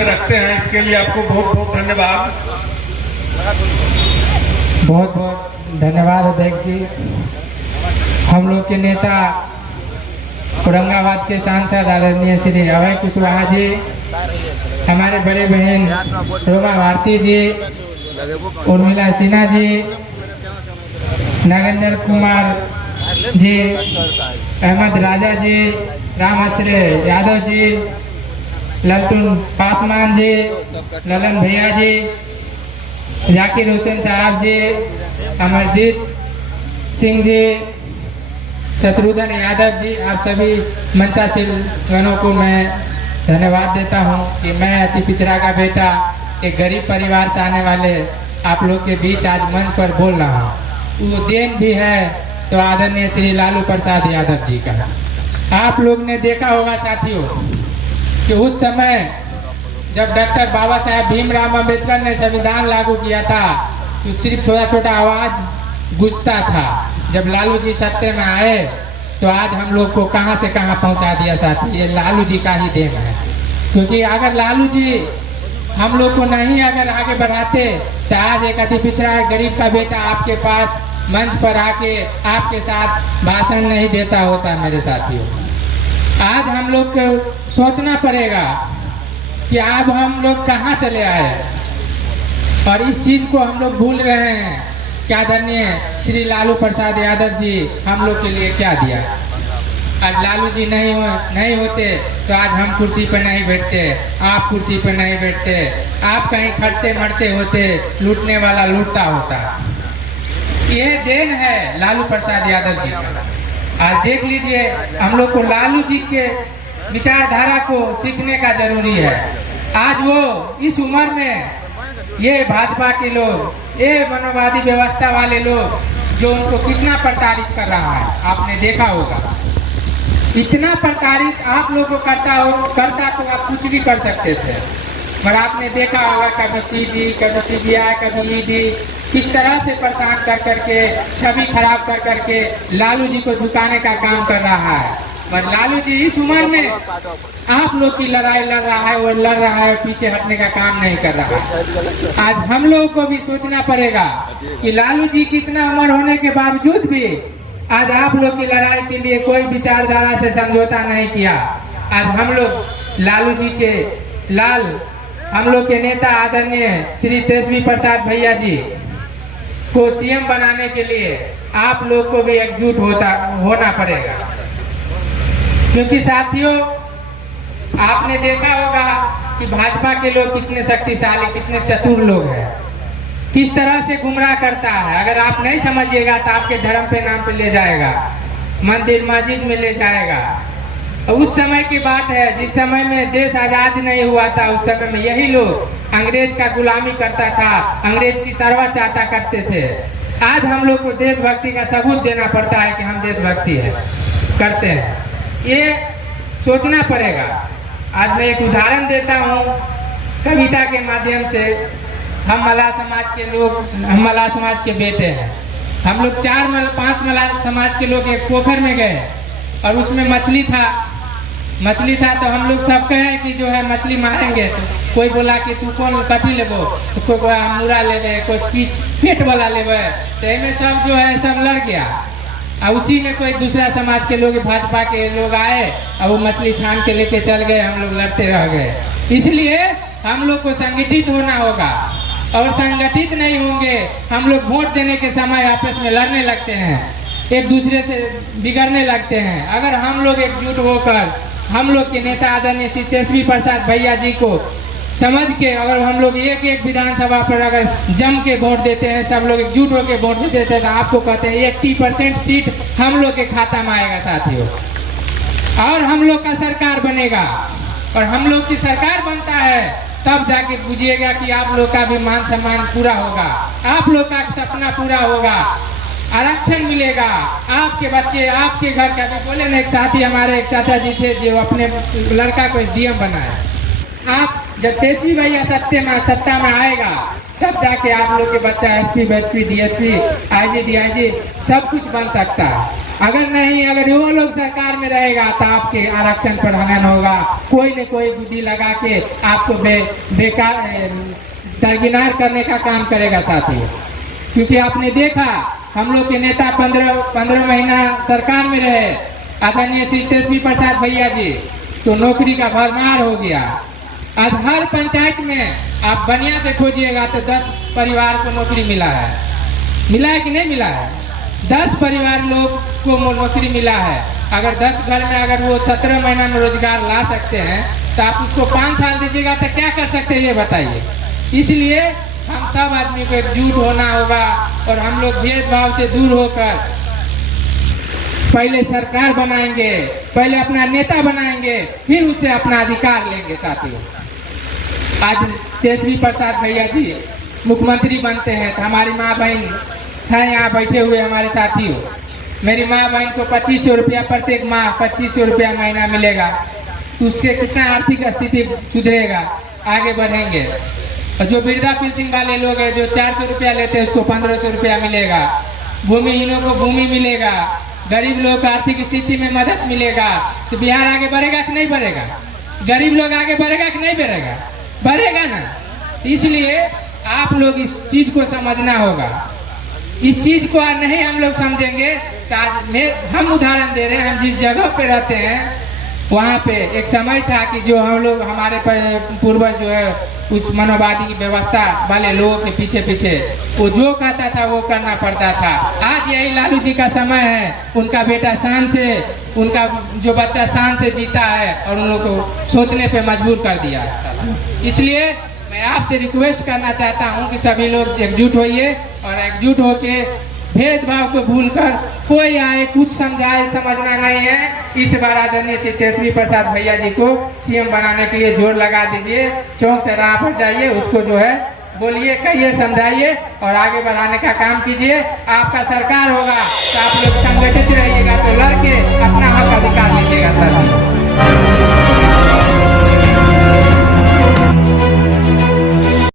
से रखते हैं, इसके लिए आपको बहुत बहुत धन्यवाद। बहुत बहुत धन्यवाद अध्यक्ष जी। हम लोग के नेता औरंगाबाद के सांसद आदरणीय श्री अभय कुशवाहा जी, हमारे बड़े बहन रोमा भारती जी, उर्मिला सिन्हा जी, नागेंद्र कुमार जी, अहमद राजा जी, राम आश्रय यादव जी, लल्टून पासवान जी, ललन भैया जी, जाकिर हुसैन साहब जी, अमरजीत सिंह जी, शत्रुघ्न यादव जी, आप सभी मंचासीन गणों को मैं धन्यवाद देता हूं कि मैं अति पिछड़ा का बेटा एक गरीब परिवार से आने वाले आप लोग के बीच आज मंच पर बोल रहा हूं। वो देन भी है तो आदरणीय श्री लालू प्रसाद यादव जी का। आप लोग ने देखा होगा साथियों कि उस समय जब डॉक्टर बाबा साहेब भीमराव अम्बेडकर ने संविधान लागू किया था तो सिर्फ थोड़ा छोटा आवाज गूंजता था। जब लालू जी सत्ते में आए तो आज हम लोग को कहां से कहां पहुंचा दिया साथी, ये लालू जी का ही देन है। क्योंकि अगर लालू जी हम लोग को नहीं अगर आगे बढ़ाते तो आज एक अति पिछड़ा गरीब का बेटा आपके पास मंच पर आके आपके साथ भाषण नहीं देता होता। मेरे साथियों, आज हम लोग को सोचना पड़ेगा कि अब हम लोग कहाँ चले आए और इस चीज को हम लोग भूल रहे हैं कि आदरणीय श्री लालू प्रसाद यादव जी हम लोग के लिए क्या दिया। आज लालू जी नहीं होते तो आज हम कुर्सी पर नहीं बैठते, आप कुर्सी पर नहीं बैठते, आप कहीं खटते मरते होते, लूटने वाला लूटता होता। यह देन है लालू प्रसाद यादव जी का। आज देख लीजिए, हम लोग को लालू जी के विचारधारा को सीखने का जरूरी है। आज वो इस उम्र में ये भाजपा के लोग, ये मनोवादी व्यवस्था वाले लोग जो उनको कितना प्रताड़ित कर रहा है, आपने देखा होगा। इतना प्रताड़ित आप लोगों को करता तो आप कुछ भी कर सकते थे, पर आपने देखा होगा कभी सीडी, कभी सीबीआई, कभी ईडी किस तरह से परेशान कर करके, छवि खराब कर करके लालू जी को झुकाने का काम कर रहा है। पर लालू जी इस उम्र में आप लोग की लड़ाई लड़ रहा है, वो लड़ रहा है, पीछे हटने का काम नहीं कर रहा है। आज हम लोगों को भी सोचना पड़ेगा कि लालू जी कितना उम्र होने के बावजूद भी आज आप लोग की लड़ाई के लिए कोई विचारधारा से समझौता नहीं किया। आज हम लोग लालू जी के लाल, हम लोग के नेता आदरणीय श्री तेजस्वी प्रसाद भैया जी को सीएम बनाने के लिए आप लोग को भी एकजुट होना पड़ेगा। क्योंकि साथियों, आपने देखा होगा कि भाजपा के लोग कितने शक्तिशाली, कितने चतुर लोग हैं, किस तरह से गुमराह करता है। अगर आप नहीं समझिएगा तो आपके धर्म पे नाम पे ले जाएगा, मंदिर मस्जिद में ले जाएगा। उस समय की बात है जिस समय में देश आजाद नहीं हुआ था, उस समय में यही लोग अंग्रेज का गुलामी करता था, अंग्रेज की तरवा चाटा करते थे। आज हम लोग को देशभक्ति का सबूत देना पड़ता है कि हम देशभक्ति करते हैं। ये सोचना पड़ेगा। आज मैं एक उदाहरण देता हूँ कविता के माध्यम से। हम मल्लाह समाज के लोग, हम मल्लाह समाज के बेटे हैं। हम लोग 4-5 मल्लाह समाज के लोग एक पोखर में गए और उसमें मछली था तो हम लोग सब कहे कि जो है मछली मारेंगे। तो कोई बोला कि तू कौन कथी लेबो, तो कोई बोला मुरा लेवे, कोई पेट वाला लेवे। तो इनमें सब जो है सब लड़ गया। और उसी में कोई दूसरा समाज के लोग, भाजपा के लोग आए और वो मछली छान के लेके चल गए, हम लोग लड़ते रह गए। इसलिए हम लोग को संगठित होना होगा, और संगठित नहीं होंगे हम लोग वोट देने के समय आपस में लड़ने लगते हैं, एक दूसरे से बिगड़ने लगते हैं। अगर हम लोग एकजुट होकर हम लोग के नेता आदरणीय श्री तेजस्वी प्रसाद भैया जी को समझ के अगर हम लोग एक विधानसभा पर अगर जम के वोट देते हैं, सब लोग एकजुट होकर वोट देते हैं, तो आपको कहते हैं 80% सीट हम लोग के खाता में आएगा साथियों, और हम लोग का सरकार बनेगा। और हम लोग की सरकार बनता है तब जाके बुझिएगा कि आप लोग का भी मान सम्मान पूरा होगा, आप लोग का सपना पूरा होगा, आरक्षण मिलेगा। आपके बच्चे आपके घर का भी बोले ना, एक साथी हमारे एक चाचा जी थे जो अपने लड़का को डीएम बनाए। आप जब तेजस्वी भैया सत्ता में आएगा तब जाके आप लोग के बच्चा एसपी, डीएसपी, आईजी, डीआईजी सब कुछ बन सकता है। अगर नहीं, अगर वो लोग सरकार में रहेगा तो आपके आरक्षण पर हनन होगा, कोई न कोई बुद्धि लगा के आपको बेकार दरकिनार करने का काम करेगा साथी। क्योंकि आपने देखा हम लोग के नेता 15 महीना सरकार में रहे, आदरणीय श्री तेजस्वी प्रसाद भैया जी, तो नौकरी का भरमार हो गया। आज हर पंचायत में आप बनिया से खोजिएगा तो 10 परिवार को नौकरी मिला है कि नहीं मिला है? 10 परिवार लोग को नौकरी मिला है। अगर 10 घर में अगर वो 17 महीना में रोजगार ला सकते हैं तो आप उसको 5 साल दीजिएगा तो क्या कर सकते हैं ये बताइए। इसलिए हम सब आदमी को एकजुट होना होगा और हम लोग भेदभाव से दूर होकर पहले सरकार बनाएंगे, पहले अपना नेता बनाएंगे, फिर उससे अपना अधिकार लेंगे साथियों। आज तेजस्वी प्रसाद भैया जी मुख्यमंत्री बनते हैं तो हमारी माँ बहन है यहाँ बैठे हुए हमारे साथियों, मेरी माँ बहन को 2500 रुपया प्रत्येक माह 2500 रुपया महीना मिलेगा, तो उससे कितना आर्थिक स्थिति सुधरेगा, आगे बढ़ेंगे। और जो वृद्धा पेंशन वाले लोग हैं जो 400 रुपया लेते हैं उसको 1500 रुपया मिलेगा, भूमिहीनों को भूमि मिलेगा, गरीब लोग आर्थिक स्थिति में मदद मिलेगा, तो बिहार आगे बढ़ेगा कि नहीं बढ़ेगा? गरीब लोग आगे बढ़ेगा कि नहीं बढ़ेगा? बढ़ेगा ना। इसलिए आप लोग इस चीज को समझना होगा। इस चीज को आज नहीं हम लोग समझेंगे तो आज हम उदाहरण दे रहे हैं, हम जिस जगह पे रहते हैं वहाँ पे एक समय था कि जो हम लोग हमारे पूर्वज जो है उस मनोवादी की व्यवस्था वाले लोगों के पीछे पीछे वो जो कहता था वो करना पड़ता था। आज यही लालू जी का समय है, उनका बेटा शान से, उनका जो बच्चा शान से जीता है और उन लोगों को सोचने पे मजबूर कर दिया। इसलिए मैं आपसे रिक्वेस्ट करना चाहता हूँ कि सभी लोग एकजुट होइए और एकजुट होके भेदभाव को भूलकर कोई आए कुछ समझाए, समझना नहीं है। इस बार आदरणीय श्री तेजस्वी प्रसाद भैया जी को सीएम बनाने के लिए जोर लगा दीजिए, चौक चौराहा पर जाइए, उसको जो है बोलिए, कहिए, समझाइए और आगे बढ़ाने का काम कीजिए। आपका सरकार होगा तो आप लोग संगठित रहिएगा, तो लड़के अपना हक अधिकार लीजिएगा सर।